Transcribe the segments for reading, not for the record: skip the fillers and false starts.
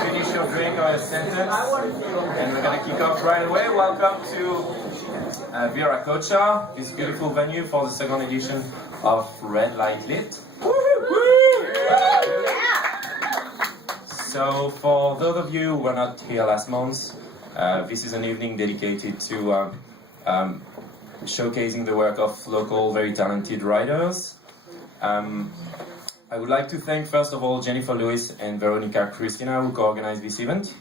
finish your drink or your sentence, and we're going to kick off right away. Welcome to Viracocha, this beautiful venue for the second edition of Red Light Lit. So for those of you who were not here last month, this is an evening dedicated to showcasing the work of local, very talented writers. I would like to thank, first of all, Jennifer Lewis and Veronica Christina, who co-organized this event.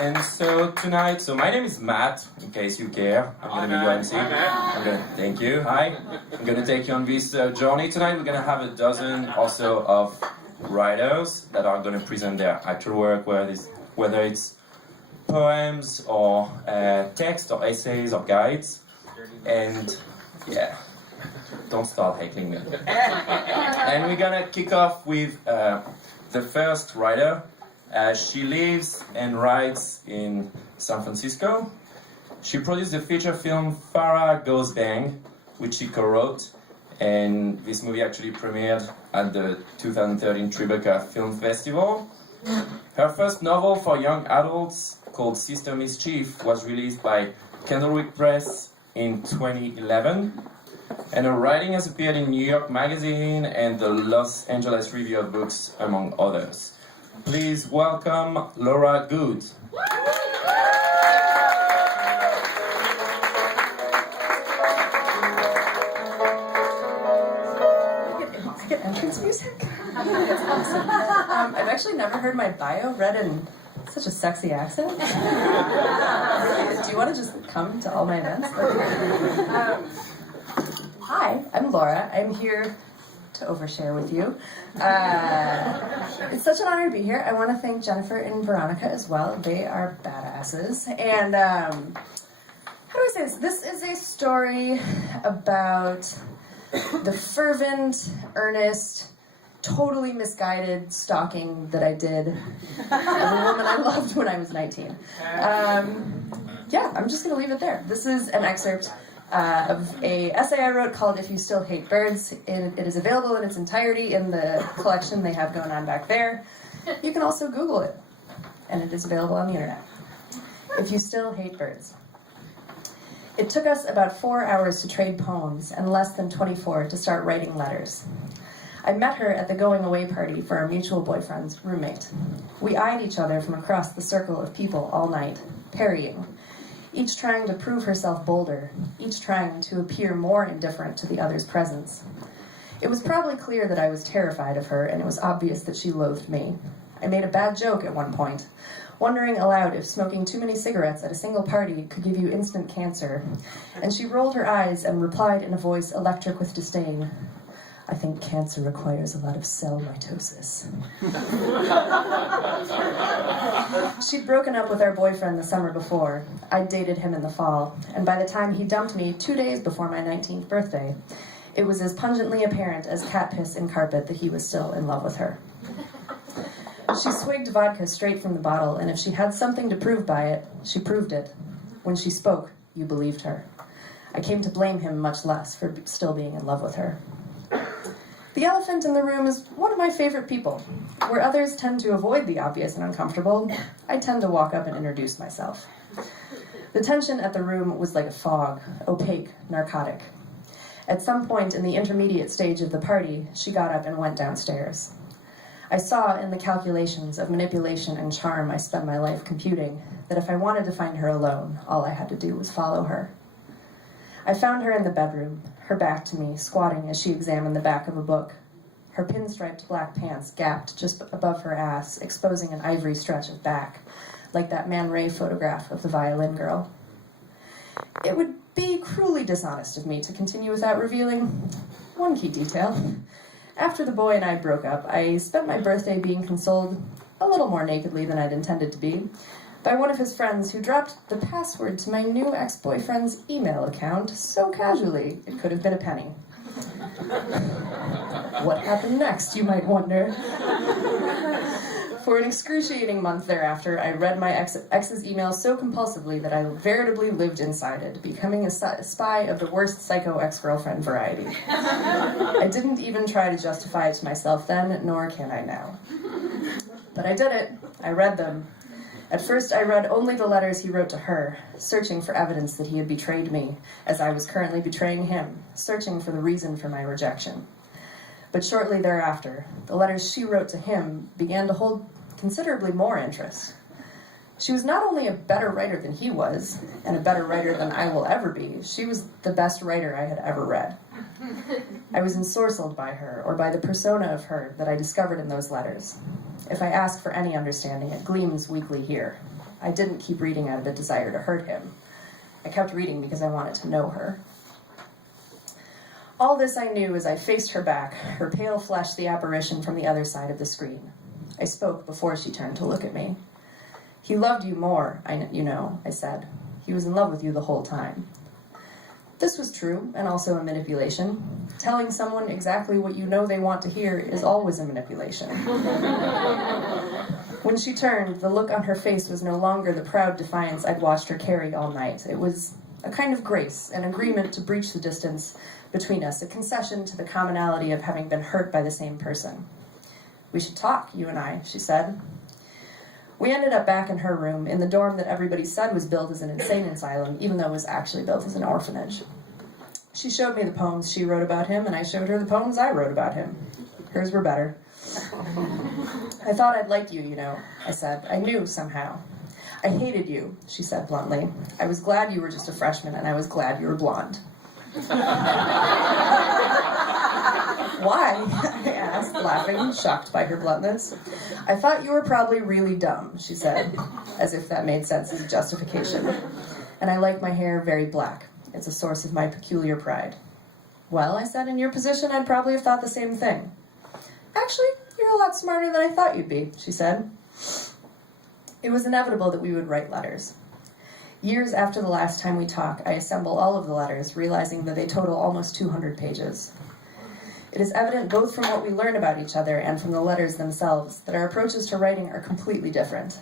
And so tonight, my name is Matt, in case you care. I'm going to be your MC. Thank you. Hi. I'm going to take you on this journey tonight. We're going to have a dozen or so of writers that are going to present their actual work, whether it's poems or text or essays or guides. And yeah, don't start heckling me. And we're gonna kick off with the first writer. She lives and writes in San Francisco. She produced the feature film Farah Goes Bang, which she co-wrote, and this movie actually premiered at the 2013 Tribeca Film Festival. Her first novel for young adults, called Sister Mischief, was released by Candlewick Press in 2011, and her writing has appeared in New York Magazine and the Los Angeles Review of Books, among others. Please welcome Laura Goode. Get entrance music? That's awesome. I've actually never heard my bio read in such a sexy accent. Do you want to just come to all my events? Hi, I'm Laura. I'm here to overshare with you. It's such an honor to be here. I want to thank Jennifer and Veronica as well. They are badasses. And how do I say this? This is a story about the fervent, earnest, totally misguided stalking that I did of a woman I loved when I was 19. Yeah, I'm just going to leave it there. This is an excerpt of an essay I wrote called If You Still Hate Birds. It is available in its entirety in the collection they have going on back there. You can also Google it, and it is available on the internet. If You Still Hate Birds. It took us about 4 hours to trade poems and less than 24 to start writing letters. I met her at the going-away party for our mutual boyfriend's roommate. We eyed each other from across the circle of people all night, parrying, each trying to prove herself bolder, each trying to appear more indifferent to the other's presence. It was probably clear that I was terrified of her, and it was obvious that she loathed me. I made a bad joke at one point, wondering aloud if smoking too many cigarettes at a single party could give you instant cancer, and she rolled her eyes and replied in a voice electric with disdain, I think cancer requires a lot of cell mitosis. She'd broken up with our boyfriend the summer before. I'd dated him in the fall, and by the time he dumped me 2 days before my 19th birthday, it was as pungently apparent as cat piss in carpet that he was still in love with her. She swigged vodka straight from the bottle, and if she had something to prove by it, she proved it. When she spoke, you believed her. I came to blame him much less for still being in love with her. The elephant in the room is one of my favorite people. Where others tend to avoid the obvious and uncomfortable, I tend to walk up and introduce myself. The tension at the room was like a fog, opaque, narcotic. At some point in the intermediate stage of the party, she got up and went downstairs. I saw in the calculations of manipulation and charm I spent my life computing that if I wanted to find her alone, all I had to do was follow her. I found her in the bedroom, her back to me, squatting as she examined the back of a book. Her pinstriped black pants gapped just above her ass, exposing an ivory stretch of back, like that Man Ray photograph of the violin girl. It would be cruelly dishonest of me to continue without revealing one key detail. After the boy and I broke up, I spent my birthday being consoled, a little more nakedly than I'd intended to be, by one of his friends who dropped the password to my new ex-boyfriend's email account so casually it could have been a penny. What happened next, you might wonder? For an excruciating month thereafter, I read my ex's email so compulsively that I veritably lived inside it, becoming a spy of the worst psycho ex-girlfriend variety. I didn't even try to justify it to myself then, nor can I now. But I did it. I read them. At first, I read only the letters he wrote to her, searching for evidence that he had betrayed me, as I was currently betraying him, searching for the reason for my rejection. But shortly thereafter, the letters she wrote to him began to hold considerably more interest. She was not only a better writer than he was, and a better writer than I will ever be, she was the best writer I had ever read. I was ensorcelled by her, or by the persona of her that I discovered in those letters. If I ask for any understanding, it gleams weakly here. I didn't keep reading out of a desire to hurt him. I kept reading because I wanted to know her. All this I knew as I faced her back, her pale flesh the apparition from the other side of the screen. I spoke before she turned to look at me. He loved you more, I said. He was in love with you the whole time. This was true, and also a manipulation. Telling someone exactly what you know they want to hear is always a manipulation. When she turned, the look on her face was no longer the proud defiance I'd watched her carry all night. It was a kind of grace, an agreement to breach the distance between us, a concession to the commonality of having been hurt by the same person. We should talk, you and I, she said. We ended up back in her room, in the dorm that everybody said was built as an insane asylum, even though it was actually built as an orphanage. She showed me the poems she wrote about him, and I showed her the poems I wrote about him. Hers were better. I thought I'd like you, I said. I knew somehow. I hated you, she said bluntly. I was glad you were just a freshman, and I was glad you were blonde. Why? I asked, laughing, shocked by her bluntness. I thought you were probably really dumb, she said, as if that made sense as a justification. And I like my hair very black. It's a source of my peculiar pride. Well, I said, in your position, I'd probably have thought the same thing. Actually, you're a lot smarter than I thought you'd be, she said. It was inevitable that we would write letters. Years after the last time we talked, I assemble all of the letters, realizing that they total almost 200 pages. It is evident both from what we learn about each other and from the letters themselves that our approaches to writing are completely different.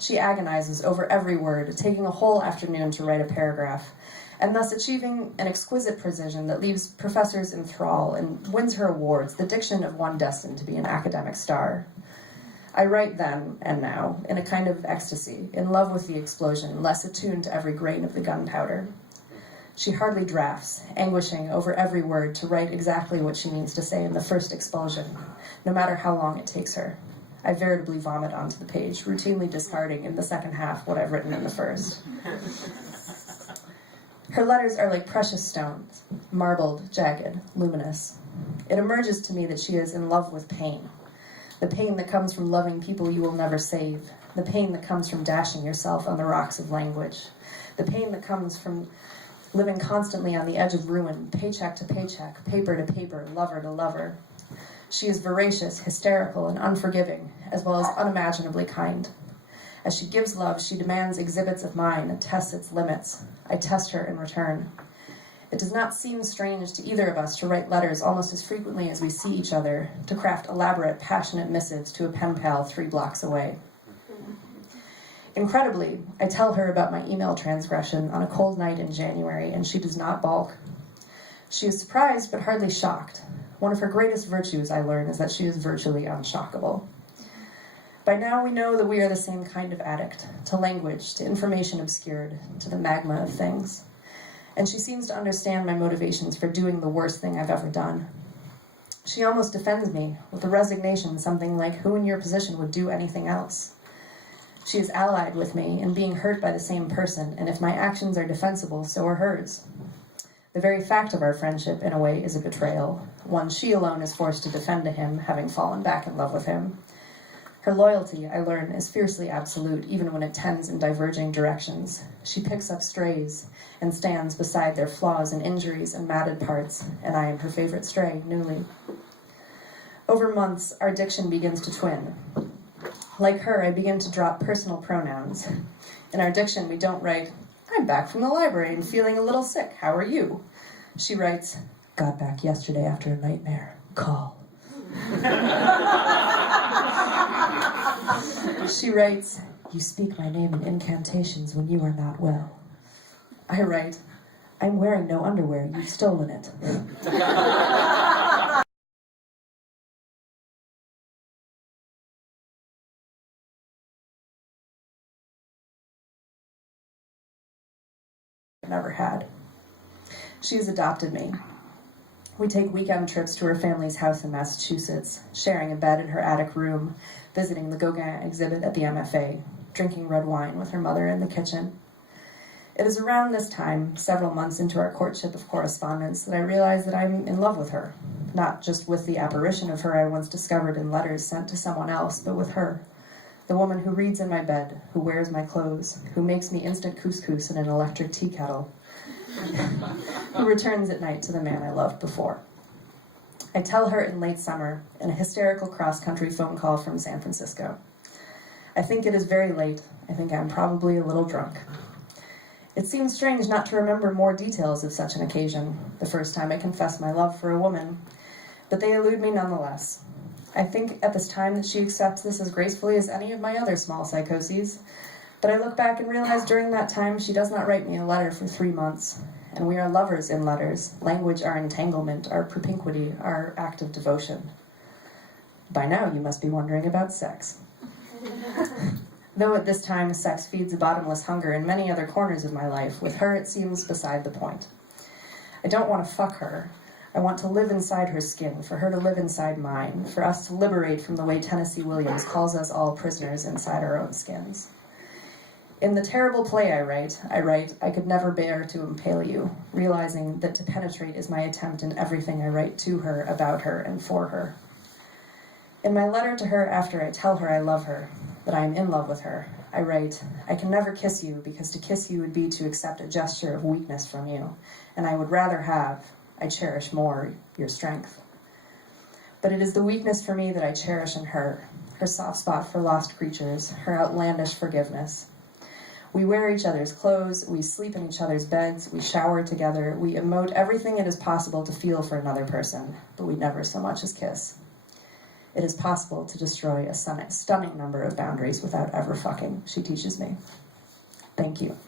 She agonizes over every word, taking a whole afternoon to write a paragraph, and thus achieving an exquisite precision that leaves professors in thrall and wins her awards, the diction of one destined to be an academic star. I write then, and now, in a kind of ecstasy, in love with the explosion, less attuned to every grain of the gunpowder. She hardly drafts, anguishing over every word to write exactly what she means to say in the first explosion, no matter how long it takes her. I veritably vomit onto the page, routinely discarding in the second half what I've written in the first. Her letters are like precious stones, marbled, jagged, luminous. It emerges to me that she is in love with pain. The pain that comes from loving people you will never save. The pain that comes from dashing yourself on the rocks of language. The pain that comes from living constantly on the edge of ruin, paycheck to paycheck, paper to paper, lover to lover. She is voracious, hysterical, and unforgiving, as well as unimaginably kind. As she gives love, she demands exhibits of mine and tests its limits. I test her in return. It does not seem strange to either of us to write letters almost as frequently as we see each other, to craft elaborate, passionate missives to a pen pal 3 blocks away. Incredibly, I tell her about my email transgression on a cold night in January, and she does not balk. She is surprised, but hardly shocked. One of her greatest virtues, I learn, is that she is virtually unshockable. By now we know that we are the same kind of addict, to language, to information obscured, to the magma of things. And she seems to understand my motivations for doing the worst thing I've ever done. She almost defends me, with a resignation, something like, who in your position would do anything else? She is allied with me in being hurt by the same person, and if my actions are defensible, so are hers. The very fact of our friendship, in a way, is a betrayal, one she alone is forced to defend to him, having fallen back in love with him. Her loyalty, I learn, is fiercely absolute, even when it tends in diverging directions. She picks up strays and stands beside their flaws and injuries and matted parts, and I am her favorite stray, newly. Over months, our diction begins to twin. Like her, I begin to drop personal pronouns. In our diction, we don't write, I'm back from the library and feeling a little sick, how are you? She writes, got back yesterday after a nightmare, call. She writes, you speak my name in incantations when you are not well. I write, I'm wearing no underwear, you've stolen it. never had. She has adopted me. We take weekend trips to her family's house in Massachusetts, sharing a bed in her attic room, visiting the Gauguin exhibit at the MFA, drinking red wine with her mother in the kitchen. It is around this time, several months into our courtship of correspondence, that I realize that I'm in love with her, not just with the apparition of her I once discovered in letters sent to someone else, but with her, the woman who reads in my bed, who wears my clothes, who makes me instant couscous in an electric tea kettle, who returns at night to the man I loved before. I tell her in late summer, in a hysterical cross-country phone call from San Francisco. I think it is very late. I think I'm probably a little drunk. It seems strange not to remember more details of such an occasion, the first time I confessed my love for a woman, but they elude me nonetheless. I think at this time that she accepts this as gracefully as any of my other small psychoses, but I look back and realize during that time she does not write me a letter for 3 months, and we are lovers in letters, language our entanglement, our propinquity, our act of devotion. By now you must be wondering about sex. Though at this time sex feeds a bottomless hunger in many other corners of my life, with her it seems beside the point. I don't want to fuck her. I want to live inside her skin, for her to live inside mine, for us to liberate from the way Tennessee Williams calls us all prisoners inside our own skins. In the terrible play I write, I could never bear to impale you, realizing that to penetrate is my attempt in everything I write to her, about her, and for her. In my letter to her after I tell her I love her, that I am in love with her, I write, I can never kiss you, because to kiss you would be to accept a gesture of weakness from you, and I would rather have, I cherish more, your strength. But it is the weakness for me that I cherish in her soft spot for lost creatures, her outlandish forgiveness. We wear each other's clothes, we sleep in each other's beds, we shower together, we emote everything it is possible to feel for another person, but we never so much as kiss. It is possible to destroy a stunning number of boundaries without ever fucking, she teaches me. Thank you.